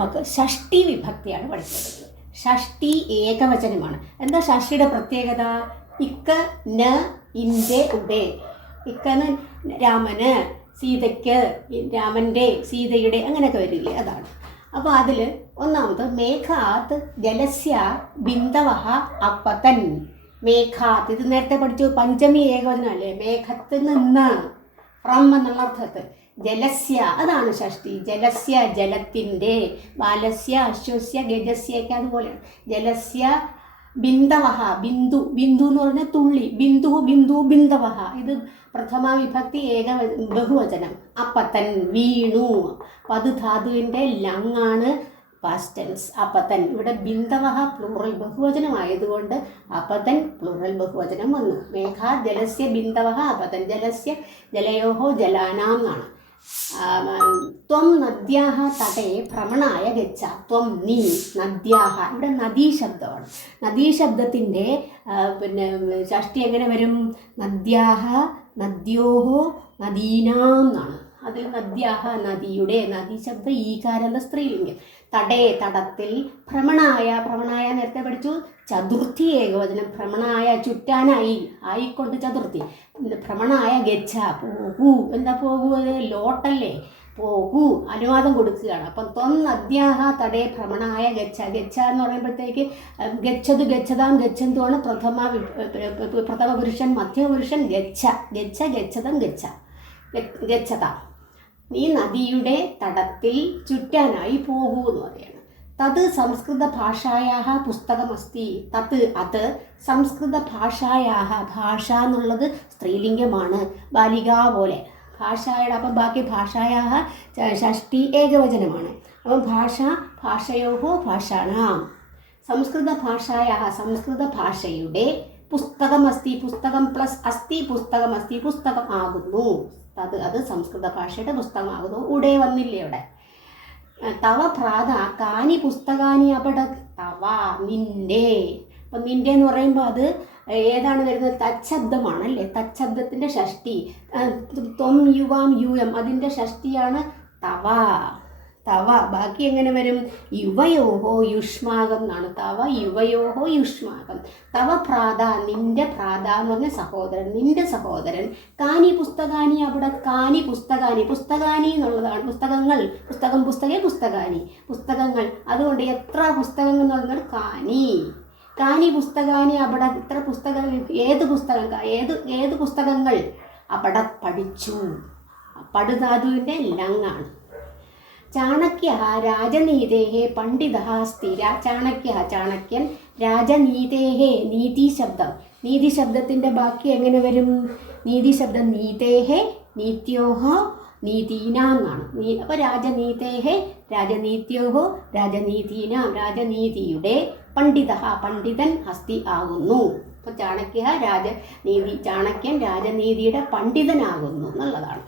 നമുക്ക് ഷഷ്ടി വിഭക്തിയാണ് പഠിക്കുന്നത്. ഷഷ്ടി ഏകവചനമാണ്. എന്താ ഷഷ്ടിയുടെ പ്രത്യേകത? ഇക്ക, ന, ഇന്റെ, ഉടെ. ഇക്കന്ന് രാമന്, സീതയ്ക്ക്, രാമൻ്റെ, സീതയുടെ, അങ്ങനെയൊക്കെ വരില്ലേ, അതാണ്. അപ്പോൾ അതിൽ ഒന്നാമത് മേഘാത് ജലസ്യ ബിന്ദവഃ അപതൻ. മേഘാത്, ഇത് നേരത്തെ പഠിച്ചു, പഞ്ചമി ഏകവചനം അല്ലേ. മേഘത്തിൽ നിന്ന്, ഫ്രം എന്നുള്ള അർത്ഥത്തിൽ. ജലസ്യ, അതാണ് ഷഷ്ടി. ജലസ്യ, ജലത്തിൻ്റെ. ബാലസ്യ, അശ്വസ്യ, ഗജസ്യൊക്കെ അതുപോലെയാണ്. ജലസ്യ ബിന്ദവഃ, ബിന്ദു. ബിന്ദു എന്ന് പറഞ്ഞാൽ തുള്ളി. ബിന്ദു, ബിന്ദു, ബിന്ദവഃ. ഇത് പ്രഥമ വിഭക്തി ബഹുവചനം. അപ്പത്തൻ, വീണു. അപ്പം അത് ധാതുവിൻ്റെ ലങ്ങാണ് പാസ്റ്റ് ടെൻസ്. അപ്പത്തൻ. ഇവിടെ ബിന്ദവഃ പ്ലൂറൽ ബഹുവചനമായതുകൊണ്ട് അപ്പത്തൻ പ്ലൂറൽ ബഹുവചനം വന്നു. മേഘാ ജലസ്യ ബിന്ദവഃ അപതൻ. ജലസ്യ ജലയോഹോ ജലാനാം എന്നാണ്. ത്വം നദ്യാഹ തടേ ഭ്രമണായ ഗച്ഛ. ത്വം, നീ. നദ്യാഹ, ഇവിടെ നദീശബ്ദമാണ്. നദീശബ്ദത്തിൻ്റെ ഷഷ്ടി എങ്ങനെ വരും? നദ്യാഹ, നദ്യോഹോ, നദീനാം എന്നാണ്. അതിൽ നദ്യാഹ, നദിയുടെ. നദീശബ്ദം ഈകാരന്റെ സ്ത്രീലിംഗം. തടേ, തടത്തിൽ. ഭ്രമണായ, ഭ്രമണായ നേരത്തെ പഠിച്ചു, ചതുർത്ഥി ഏകവചനം. ഭ്രമണായ, ചുറ്റാനായി, ആയിക്കൊണ്ട് ചതുർത്ഥി. ഭ്രമണായ ഗച്ഛ, പോകൂ. എന്താ പോകൂ? ലോട്ടല്ലേ, പോകൂ, അനുവാദം കൊടുക്കുകയാണ്. അപ്പം ത്വം നദ്യാഹ തടേ ഭ്രമണായ ഗച്ഛ. ഗച്ഛ എന്ന് പറയുമ്പോഴത്തേക്ക് ഗച്ഛതു, ഗച്ഛതാം, ഗച്ഛന്തുമാണ് പ്രഥമ പുരുഷൻ, മധ്യമ പുരുഷൻ. ഗച്ഛ, ഗച്ഛ, ഗച്ഛതം, ഗച്ഛ, ഗച്ഛത. നീ നദിയുടെ തടത്തിൽ ചുറ്റാനായി പോകൂ എന്ന് പറയാണ്. തത് സംസ്കൃത ഭാഷായാഹ പുസ്തകമസ്തി. തത്, അത്. സംസ്കൃത ഭാഷായാഹ, ഭാഷ എന്നുള്ളത് സ്ത്രീലിംഗമാണ്, ബാലിക പോലെ. ഭാഷയുടെ, അപ്പം ബാക്കി ഭാഷായാഹ ഷഷ്ടി ഏകവചനമാണ്. അപ്പം ഭാഷ, ഭാഷയോഹോ, ഭാഷാണാം. സംസ്കൃത ഭാഷായാഹ, സംസ്കൃത ഭാഷയുടെ. പുസ്തകമസ്തി, പുസ്തകം പ്ലസ് അസ്തി, പുസ്തകമസ്തി, പുസ്തകം ആകുന്നു. അത് സംസ്കൃത ഭാഷയുടെ പുസ്തകമാകുന്നു. ഉടേ വന്നില്ലേ ഇവിടെ. തവ പ്രാത കാനി പുസ്തകാനി അപട. തവ, നിന്റെ. അപ്പം നിന്റെ എന്ന് പറയുമ്പോൾ അത് ഏതാണ് വരുന്നത്? തച്ഛബ്ദമാണല്ലേ. തച്ഛബ്ദത്തിൻ്റെ ഷഷ്ടി. ത്വം, യുവാം, യൂയം, അതിൻ്റെ ഷഷ്ടിയാണ് തവ. തവ. ബാക്കി എങ്ങനെ വരും? യുവയോഹോ യുഷ്മാകം എന്നാണ്. തവ യുവയോഹോ യുഷ്മാകം. തവ പ്രാത, നിന്റെ. പ്രാത എന്ന് പറഞ്ഞ സഹോദരൻ, നിന്റെ സഹോദരൻ. കാനി പുസ്തകാനി അവിടെ. കാനി പുസ്തകാനി, പുസ്തകാനി എന്നുള്ളതാണ്. പുസ്തകങ്ങൾ, പുസ്തകം, പുസ്തകേ, പുസ്തകാനി, പുസ്തകങ്ങൾ. അതുകൊണ്ട് എത്ര പുസ്തകങ്ങൾ എന്ന് പറഞ്ഞാൽ കാനി. കാനി പുസ്തകാനി അവിടെ. ഇത്ര പുസ്തകങ്ങൾ. ഏത് പുസ്തകം? ഏത് പുസ്തകങ്ങൾ? അവിടെ പഠിച്ചു. പടുധാതുവിൻ്റെ ലങ്ങാണ്. ചാണക്യ രാജനീതേഹേ പണ്ഡിത സ്ഥിര. ചാണക്യ, ചാണക്യൻ. രാജനീതേഹേ, നീതിശബ്ദം. നീതിശബ്ദത്തിൻ്റെ ബാക്കി എങ്ങനെ വരും? നീതിശബ്ദം നീതേഹേ, നീത്യോഹോ, നീതീനാം എന്നാണ്. അപ്പോൾ രാജനീതേഹേ, രാജനീത്യോഹോ, രാജനീതീനാം. രാജനീതിയുടെ. പണ്ഡിത, പണ്ഡിതൻ. അസ്തി, ആകുന്നു. അപ്പോൾ ചാണക്യ രാജനീതി, ചാണക്യൻ രാജനീതിയുടെ പണ്ഡിതനാകുന്നു എന്നുള്ളതാണ്.